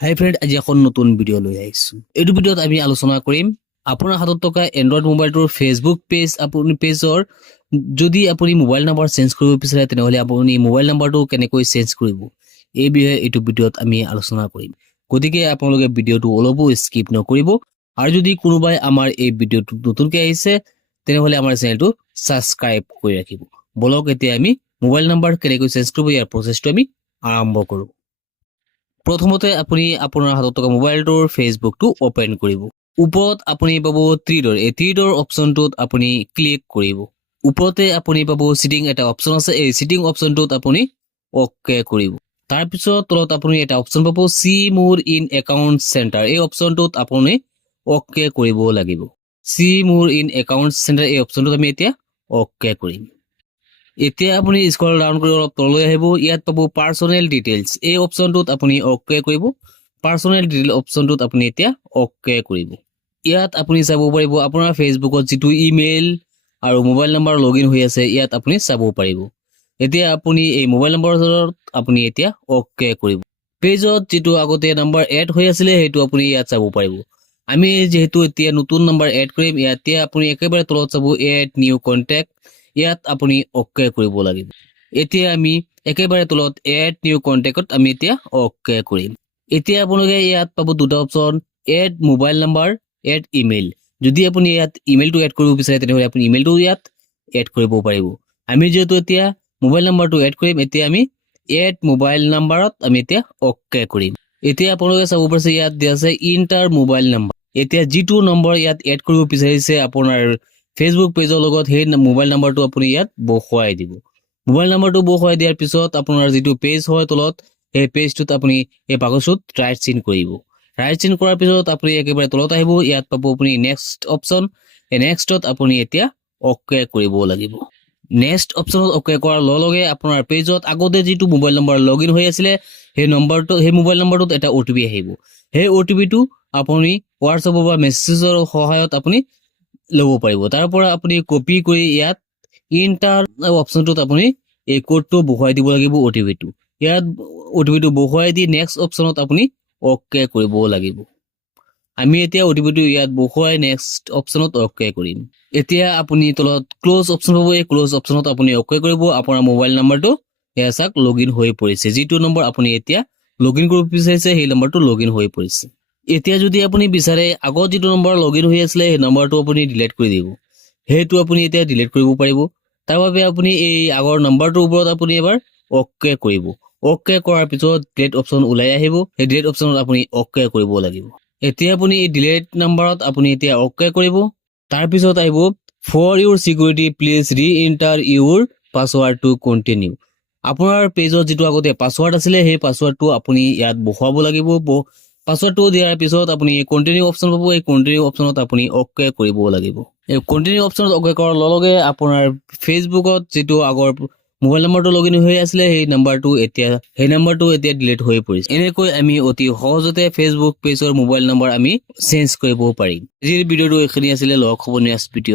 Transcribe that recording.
হাই friend, আজি এখন নতুন ভিডিঅ' লৈ আহিছো। এইটো ভিডিঅ'ত আমি আলোচনা কৰিম আপোনাৰ হাতত থকা এণ্ড্ৰইড মোবাইলটোৰ ফেচবুক পেজ পেজৰ যদি আপুনি মোবাইল নাম্বাৰ চেঞ্জ কৰিব বিচাৰে তেনেহ'লে আপুনি মোবাইল নাম্বাৰটো কেনেকৈ চেঞ্জ কৰিব এই বিষয়ে এইটো ভিডিঅ'ত আমি আলোচনা কৰিম। গতিকে আপোনালোকে ভিডিঅ'টো অলপো স্কিপ নকৰিব আৰু যদি কোনোবাই আমাৰ এই ভিডিঅ'টো নতুনকৈ আহিছে তেনেহ'লে আমাৰ চেনেলটো ছাবস্ক্ৰাইব কৰি ৰাখিব। বলক এতিয়া আমি মোবাইল নাম্বাৰ কেনেকৈ চেঞ্জ কৰিব ইয়াৰ প্ৰচেছটো আমি আৰম্ভ কৰোঁ। প্ৰথমতে আপুনি আপোনাৰ হাতত থকা মোবাইলটোৰ ফেচবুকটো ওপেন কৰিব। ওপৰত আপুনি পাব থ্ৰী-ডট, এই থ্ৰী-ডট অপশ্যনটোত আপুনি ক্লিক কৰিব। ওপৰতে আপুনি পাব চিটিং এটা অপশ্যন আছে, এই চিটিং অপশ্যনটোত আপুনি অ'কে কৰিব। তাৰপিছত তলত আপুনি এটা অপশ্যন পাব চি মোৰ ইন একাউণ্ট চেণ্টাৰ, এই অপশ্যনটোত আপুনি অ'কে কৰিব লাগিব। চি মোৰ ইন একাউণ্ট চেণ্টাৰ এই অপশ্যনটোত আমি এতিয়া অ'কে কৰিম। এতিয়া আপুনি স্ক্ৰল ডাউন কৰি অলপ তললৈ আহিব, ইয়াত পাব পাৰ্চনেল ডিটেইলছ, এই অপশ্যনটোত আপুনি অ'কে কৰিব। পাৰ্চনেল ডিটেইল অপশ্যনটোত আপুনি এতিয়া অ'কে কৰিব। ইয়াত আপুনি চাব পাৰিব আপোনাৰ ফেচবুকত যিটো ইমেইল আৰু মোবাইল নাম্বাৰ লগ ইন হৈ আছে ইয়াত আপুনি চাব পাৰিব। এতিয়া আপুনি এই মোবাইল নম্বৰত আপুনি এতিয়া অ'কে কৰিব। পেজত যিটো আগতে নাম্বাৰ এড হৈ আছিলে সেইটো আপুনি ইয়াত চাব পাৰিব। আমি যিহেতু এতিয়া নতুন নাম্বাৰ এড কৰিম, এতিয়া আপুনি একেবাৰে তলত চাব এড নিউ কণ্টেক্ট, ইয়াত আপুনি অ'কে কৰিব লাগিব। এতিয়া আমি একেবাৰে তলত এড নিউ কণ্টেক্টত আমি এতিয়া অ'কে কৰিম। এতিয়া আপোনালোকে ইয়াত পাব দুটা option, add mobile number, add email. যদি আপুনি ইয়াত ইমেইলটো এড কৰিব বিচাৰে তেনেহ'লে আপুনি ইমেইলটো ইয়াত এড কৰিব পাৰিব। আমি যিহেতু এতিয়া মোবাইল নাম্বাৰটো এড কৰিম, এতিয়া আমি এড মোবাইল নাম্বাৰত আমি এতিয়া অ'কে কৰিম। এতিয়া আপোনালোকে চাব পাৰিছে ইয়াত দিয়া আছে ইণ্টাৰ মোবাইল নাম্বাৰ। এতিয়া যিটো নম্বৰ ইয়াত এড কৰিব বিচাৰিছে আপোনাৰ ফেচবুক পেজৰ লগত সেই মোবাইল নাম্বাৰটো আপুনি ইয়াত বহুৱাই দিব। মোবাইল নাম্বাৰটো বহুৱাই দিয়াৰ পিছত আপোনাৰ যিটো পেজ হয় তলত সেই পেজটোত আপুনি এই কাগজটোত ৰাইট চিন কৰিব। ৰাইট চিন কৰাৰ পিছত আপুনি একেবাৰে তলত আহিব, ইয়াত পাব আপুনি নেক্সট অপশ্যন, এই নেক্সটত আপুনি এতিয়া অ'কে কৰিব লাগিব। নেক্সট অপশ্যনত অ'কে কৰাৰ লগে লগে আপোনাৰ পেজত আগতে যিটো মোবাইল নম্বৰ লগ ইন হৈ আছিলে সেই মোবাইল নম্বৰটোত এটা OTP আহিব। সেই OTPটো আপুনি হোৱাটছএপ বা মেছেজৰ সহায়ত আপুনি ল'ব পাৰিব। তাৰ পৰা আপুনি কপি কৰি ইয়াত ইণ্টাৰ অপশ্যনটোত আপুনি এই কোডটো বহুৱাই দিব লাগিব OTPটো। ইয়াত OTPটো বহুৱাই দি নেক্সট অপশ্যনত আপুনি অ'কে কৰিব লাগিব। আমি এতিয়া OTPটো ইয়াত বহুৱাই নেক্সট অপশ্যনত অ'কে কৰিম। এতিয়া আপুনি তলত ক্ল'জ অপশ্যন পাব, এই ক্ল'জ অপশ্যনত আপুনি অ'কে কৰিব। আপোনাৰ মোবাইল নাম্বাৰটো এয়া চাওক লগ ইন হৈ পৰিছে। যিটো নম্বৰ আপুনি এতিয়া লগ ইন কৰিব বিচাৰিছে সেই নম্বৰটো লগ ইন হৈ পৰিছে। এতিয়া যদি আপুনি বিচাৰে আগত যিটো নম্বৰ লগ ইন হৈ আছিলে সেই নম্বৰটো আপুনি ডিলিট কৰি দিব, সেইটো আপুনি এতিয়া ডিলিট কৰিব পাৰিব। তাৰ বাবে আপুনি এই আগৰ নম্বৰটোৰ ওপৰত আপুনি এবাৰ অ'কে কৰিব। অ'কে কৰাৰ পিছত ডিলিট অপশ্যন ওলাই আহিব, সেই ডিলিট অপশ্যনত আপুনি অ'কে কৰিব লাগিব। এতিয়া আপুনি এই ডিলিট নম্বৰত আপুনি এতিয়া অ'কে কৰিব। তাৰপিছত আহিব ফৰ ইউৰ চিকিউৰিটি প্লিজ ৰি এণ্টাৰ ইউৰ পাছৱাৰ্ড টু কণ্টিনিউ। আপোনাৰ পেজত যিটো আগতে পাছৱাৰ্ড আছিলে সেই পাছৱাৰ্ডটো আপুনি ইয়াত বহুৱাব লাগিব। পাছৱাৰ্ডটো দিয়াৰ পিছত আপুনি কণ্টিনিউ অপশ্যন পাব, এই কণ্টিনিউ অপশ্যনত আপুনি অ'কে কৰিব লাগিব। এই কণ্টিনিউ অপশ্যনত অ'কে কৰাৰ লগে লগে আপোনাৰ ফেচবুকত যিটো আগৰ মোবাইল নম্বৰটো লগ ইন হৈ আছিলে সেই নম্বৰটো এতিয়া ডিলিট হৈ পৰিছে। এনেকৈ আমি অতি সহজতে ফেচবুক পেজৰ মোবাইল নম্বৰ আমি চেঞ্জ কৰিব পাৰিম। আজিৰ ভিডিঅ'টো এইখিনি আছিলে, লগ হ'ব নেক্সট ভিডিঅ'ত।